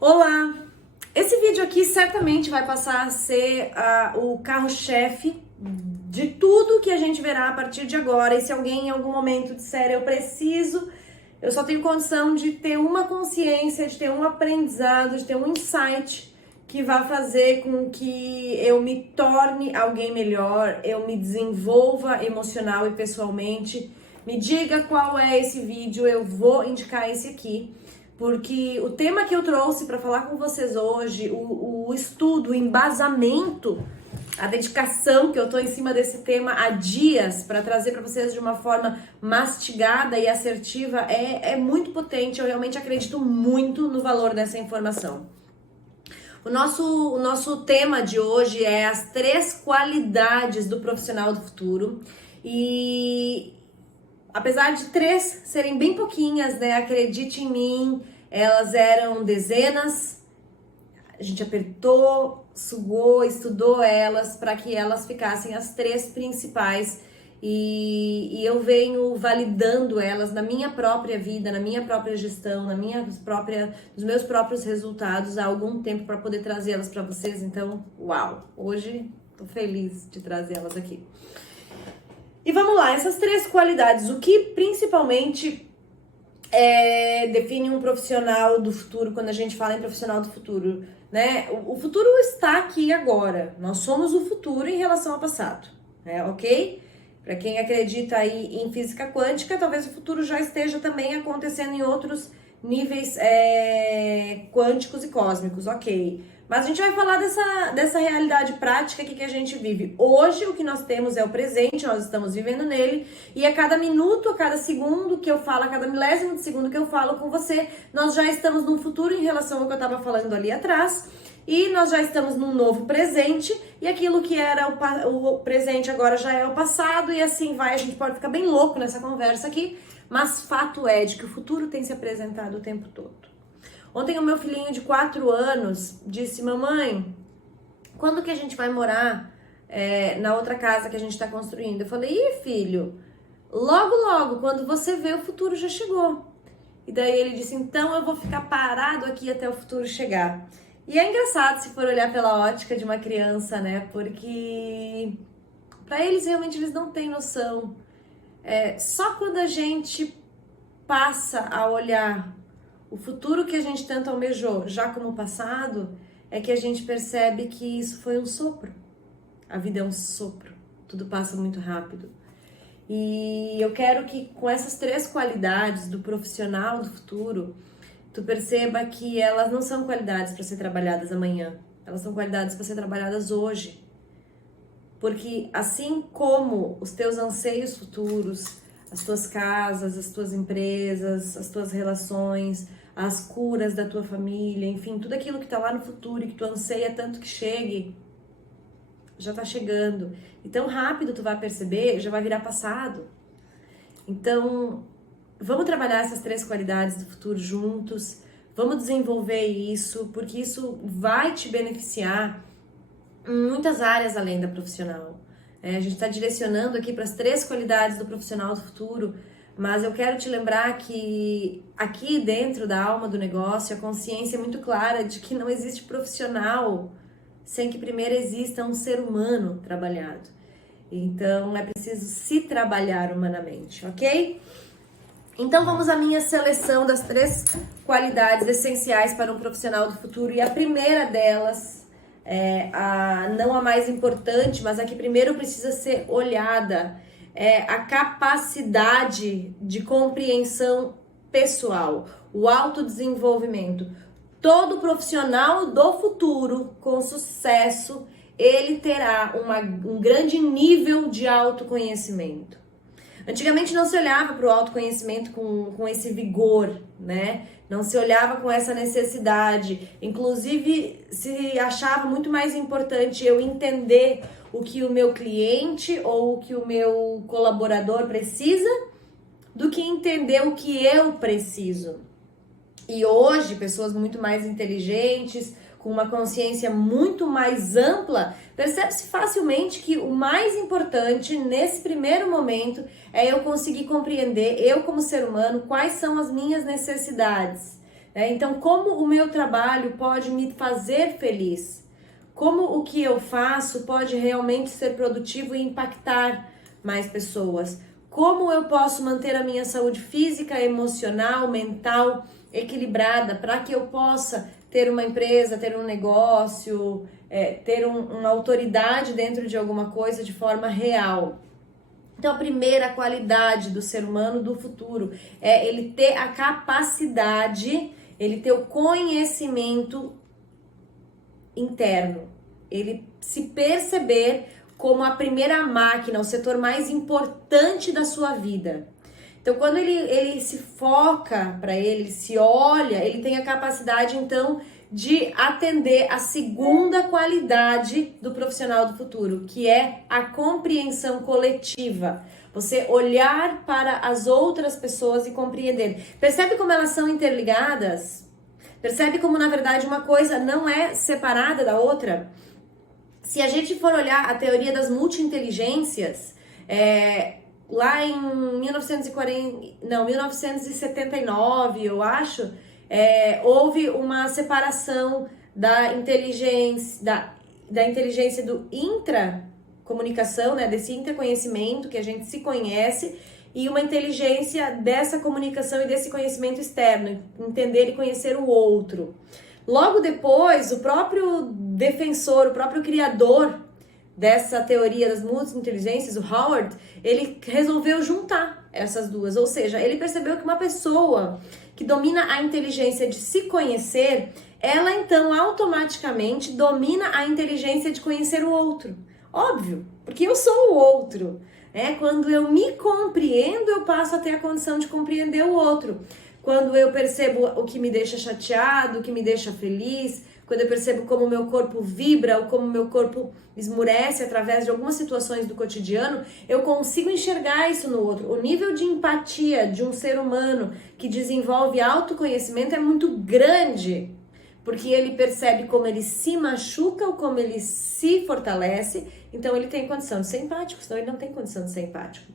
Olá! Esse vídeo aqui certamente vai passar a ser o carro-chefe de tudo que a gente verá a partir de agora. E se alguém em algum momento disser eu só tenho condição de ter uma consciência, de ter um aprendizado, de ter um insight que vai fazer com que eu me torne alguém melhor, eu me desenvolva emocional e pessoalmente, me diga qual é esse vídeo, eu vou indicar esse aqui. Porque o tema que eu trouxe para falar com vocês hoje, o estudo, o embasamento, a dedicação que eu tô em cima desse tema há dias para trazer para vocês de uma forma mastigada e assertiva é muito potente. Eu realmente acredito muito no valor dessa informação. O nosso tema de hoje é as 3 qualidades do profissional do futuro. E apesar de 3 serem bem pouquinhas, né? Acredite em mim, elas eram dezenas. A gente apertou, sugou, estudou elas para que elas ficassem as 3 principais. E eu venho validando elas na minha própria vida, na minha própria gestão, nos meus próprios resultados há algum tempo para poder trazê-las para vocês. Então, uau! Hoje tô feliz de trazê-las aqui. E vamos lá, essas 3 qualidades, o que principalmente define um profissional do futuro quando a gente fala em profissional do futuro, né? O futuro está aqui agora, nós somos o futuro em relação ao passado, né? Ok? Para quem acredita aí em física quântica, talvez o futuro já esteja também acontecendo em outros níveis quânticos e cósmicos, ok? Mas a gente vai falar dessa realidade prática aqui que a gente vive. Hoje, o que nós temos é o presente, nós estamos vivendo nele, e a cada minuto, a cada segundo que eu falo, a cada milésimo de segundo que eu falo com você, nós já estamos num futuro em relação ao que eu estava falando ali atrás, e nós já estamos num novo presente, e aquilo que era o presente agora já é o passado, e assim vai. A gente pode ficar bem louco nessa conversa aqui, mas fato é de que o futuro tem se apresentado o tempo todo. Ontem o meu filhinho de 4 anos disse: mamãe, quando que a gente vai morar na outra casa que a gente está construindo? Eu falei: ih, filho, logo, logo, quando você vê, o futuro já chegou. E daí ele disse: então eu vou ficar parado aqui até o futuro chegar. E é engraçado se for olhar pela ótica de uma criança, né? Porque para eles realmente eles não têm noção. Só quando a gente passa a olhar o futuro que a gente tanto almejou, já como passado, é que a gente percebe que isso foi um sopro. A vida é um sopro, tudo passa muito rápido. E eu quero que com essas 3 qualidades do profissional do futuro, tu perceba que elas não são qualidades para ser trabalhadas amanhã, elas são qualidades para ser trabalhadas hoje. Porque assim como os teus anseios futuros, as tuas casas, as tuas empresas, as tuas relações, as curas da tua família, enfim, tudo aquilo que tá lá no futuro e que tu anseia tanto que chegue, já tá chegando. E tão rápido tu vai perceber, já vai virar passado. Então, vamos trabalhar essas 3 qualidades do futuro juntos, vamos desenvolver isso, porque isso vai te beneficiar em muitas áreas além da profissional. A gente está direcionando aqui para as 3 qualidades do profissional do futuro, mas eu quero te lembrar que aqui dentro da alma do negócio, a consciência é muito clara de que não existe profissional sem que primeiro exista um ser humano trabalhado. Então, é preciso se trabalhar humanamente, ok? Então, vamos à minha seleção das 3 qualidades essenciais para um profissional do futuro. E a primeira delas, não a mais importante, mas a que primeiro precisa ser olhada, é a capacidade de compreensão pessoal, o autodesenvolvimento. Todo profissional do futuro com sucesso, ele terá um grande nível de autoconhecimento. Antigamente não se olhava para o autoconhecimento com esse vigor, né? Não se olhava com essa necessidade. Inclusive, se achava muito mais importante eu entender o que o meu cliente ou o que o meu colaborador precisa do que entender o que eu preciso. E hoje, pessoas muito mais inteligentes, com uma consciência muito mais ampla, percebe-se facilmente que o mais importante nesse primeiro momento é eu conseguir compreender, eu como ser humano, quais são as minhas necessidades. Então, como o meu trabalho pode me fazer feliz? Como o que eu faço pode realmente ser produtivo e impactar mais pessoas? Como eu posso manter a minha saúde física, emocional, mental equilibrada para que eu possa ter uma empresa, ter um negócio, ter uma autoridade dentro de alguma coisa de forma real? Então, a primeira qualidade do ser humano do futuro é ele ter a capacidade, ele ter o conhecimento interno, ele se perceber como a primeira máquina, o setor mais importante da sua vida. Então, quando ele se foca para ele se olha, ele tem a capacidade, então, de atender a segunda qualidade do profissional do futuro, que é a compreensão coletiva. Você olhar para as outras pessoas e compreender. Percebe como elas são interligadas? Percebe como, na verdade, uma coisa não é separada da outra? Se a gente for olhar a teoria das multi-inteligências, lá em 1979, eu acho, houve uma separação da inteligência, da inteligência do intracomunicação, né, desse interconhecimento que a gente se conhece, e uma inteligência dessa comunicação e desse conhecimento externo, entender e conhecer o outro. Logo depois, o próprio defensor, o próprio criador dessa teoria das multi-inteligências, o Howard, ele resolveu juntar essas duas, ou seja, ele percebeu que uma pessoa que domina a inteligência de se conhecer, ela então automaticamente domina a inteligência de conhecer o outro. Óbvio, porque eu sou o outro. Quando eu me compreendo, eu passo a ter a condição de compreender o outro. Quando eu percebo o que me deixa chateado, o que me deixa feliz, quando eu percebo como o meu corpo vibra ou como o meu corpo esmurece através de algumas situações do cotidiano, eu consigo enxergar isso no outro. O nível de empatia de um ser humano que desenvolve autoconhecimento é muito grande, porque ele percebe como ele se machuca ou como ele se fortalece, então ele tem condição de ser empático, senão ele não tem condição de ser empático.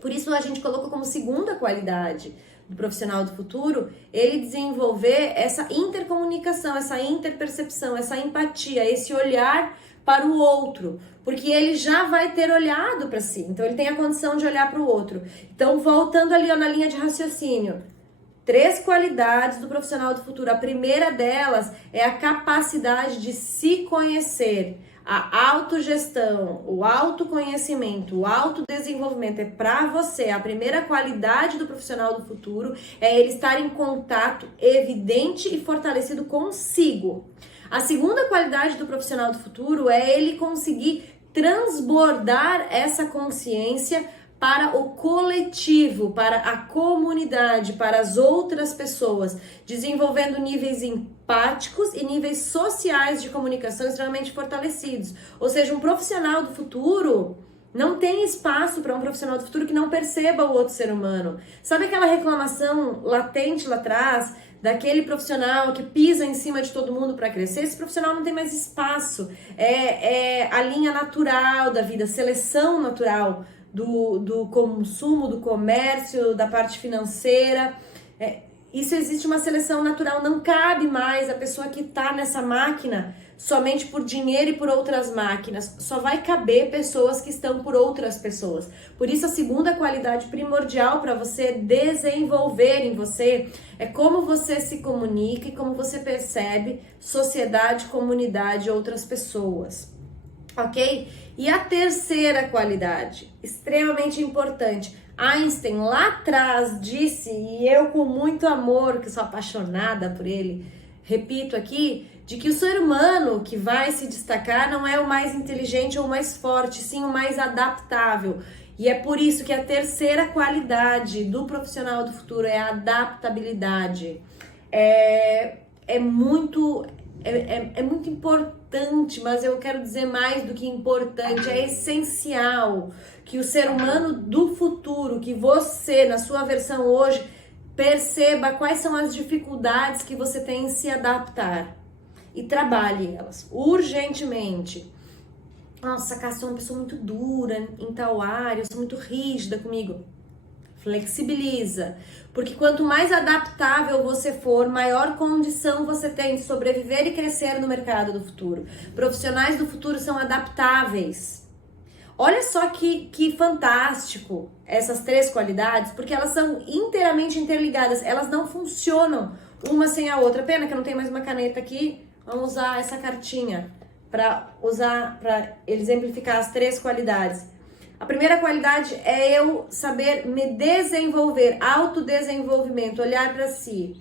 Por isso a gente colocou como segunda qualidade do profissional do futuro, ele desenvolver essa intercomunicação, essa interpercepção, essa empatia, esse olhar para o outro, porque ele já vai ter olhado para si, então ele tem a condição de olhar para o outro. Então, voltando ali na linha de raciocínio, 3 qualidades do profissional do futuro. A primeira delas é a capacidade de se conhecer. A autogestão, o autoconhecimento, o autodesenvolvimento é para você. A primeira qualidade do profissional do futuro é ele estar em contato evidente e fortalecido consigo. A segunda qualidade do profissional do futuro é ele conseguir transbordar essa consciência para o coletivo, para a comunidade, para as outras pessoas, desenvolvendo níveis empáticos e níveis sociais de comunicação extremamente fortalecidos. Ou seja, um profissional do futuro não tem espaço para um profissional do futuro que não perceba o outro ser humano. Sabe aquela reclamação latente lá atrás, daquele profissional que pisa em cima de todo mundo para crescer? Esse profissional não tem mais espaço. É a linha natural da vida, seleção natural do consumo, do comércio, da parte financeira. Isso existe uma seleção natural, não cabe mais a pessoa que está nessa máquina somente por dinheiro e por outras máquinas. Só vai caber pessoas que estão por outras pessoas. Por isso, a segunda qualidade primordial para você desenvolver em você é como você se comunica e como você percebe sociedade, comunidade e outras pessoas. Ok? E a terceira qualidade, extremamente importante, Einstein lá atrás disse, e eu com muito amor, que sou apaixonada por ele, repito aqui, de que o ser humano que vai se destacar não é o mais inteligente ou o mais forte, sim o mais adaptável. E é por isso que a terceira qualidade do profissional do futuro é a adaptabilidade. É muito importante, mas eu quero dizer mais do que importante, é essencial que o ser humano do futuro, que você, na sua versão hoje, perceba quais são as dificuldades que você tem em se adaptar. e trabalhe elas urgentemente. Nossa, Cássia, eu sou uma pessoa muito dura em tal área, eu sou muito rígida comigo. Flexibiliza, porque quanto mais adaptável você for, maior condição você tem de sobreviver e crescer no mercado do futuro. Profissionais do futuro são adaptáveis. Olha só que fantástico essas 3 qualidades, porque elas são inteiramente interligadas, elas não funcionam uma sem a outra. Pena que eu não tenho mais uma caneta aqui, vamos usar essa cartinha para exemplificar as 3 qualidades. A primeira qualidade é eu saber me desenvolver, autodesenvolvimento, olhar para si.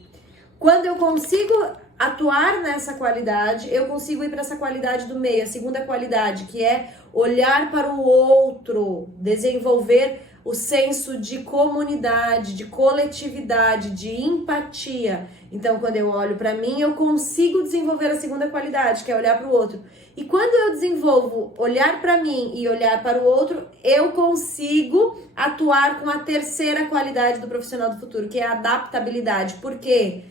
Quando eu consigo atuar nessa qualidade, eu consigo ir para essa qualidade do meio, a segunda qualidade, que é olhar para o outro, desenvolver o senso de comunidade, de coletividade, de empatia. Então, quando eu olho para mim, eu consigo desenvolver a segunda qualidade, que é olhar para o outro. E quando eu desenvolvo olhar para mim e olhar para o outro, eu consigo atuar com a terceira qualidade do profissional do futuro, que é a adaptabilidade. Por quê?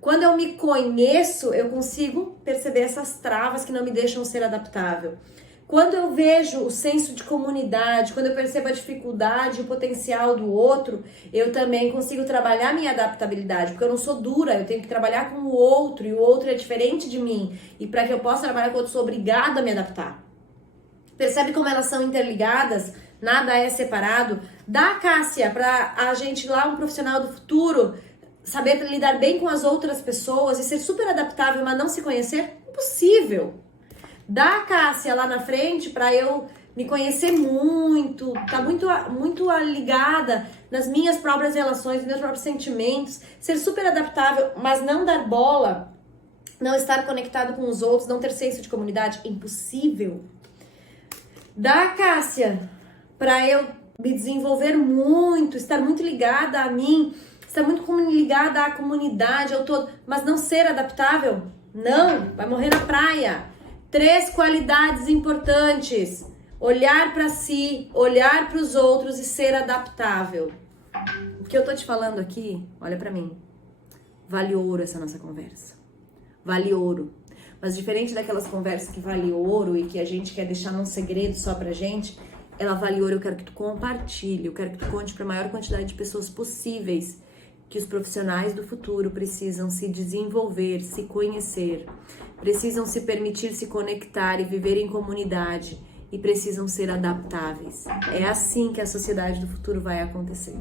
Quando eu me conheço, eu consigo perceber essas travas que não me deixam ser adaptável. Quando eu vejo o senso de comunidade, quando eu percebo a dificuldade e o potencial do outro, eu também consigo trabalhar minha adaptabilidade, porque eu não sou dura, eu tenho que trabalhar com o outro, e o outro é diferente de mim. E para que eu possa trabalhar com o outro, sou obrigada a me adaptar. Percebe como elas são interligadas? Nada é separado. Dá, Cássia, para a gente lá, um profissional do futuro, saber lidar bem com as outras pessoas e ser super adaptável, mas não se conhecer? Impossível. Dá, Cássia, lá na frente para eu me conhecer muito, tá muito ligada nas minhas próprias relações, nos meus próprios sentimentos, ser super adaptável, mas não dar bola, não estar conectado com os outros, não ter senso de comunidade? Impossível. Dá, Cássia, para eu me desenvolver muito, estar muito ligada a mim, estar muito ligada à comunidade, ao todo, mas não ser adaptável? Não, vai morrer na praia. 3 qualidades importantes: olhar para si, olhar para os outros e ser adaptável. O que eu tô te falando aqui, olha para mim, vale ouro essa nossa conversa. Vale ouro. Mas diferente daquelas conversas que vale ouro e que a gente quer deixar num segredo só pra gente, ela vale ouro. Eu quero que tu compartilhe, eu quero que tu conte para a maior quantidade de pessoas possíveis que os profissionais do futuro precisam se desenvolver, se conhecer, precisam se permitir se conectar e viver em comunidade e precisam ser adaptáveis. É assim que a sociedade do futuro vai acontecer.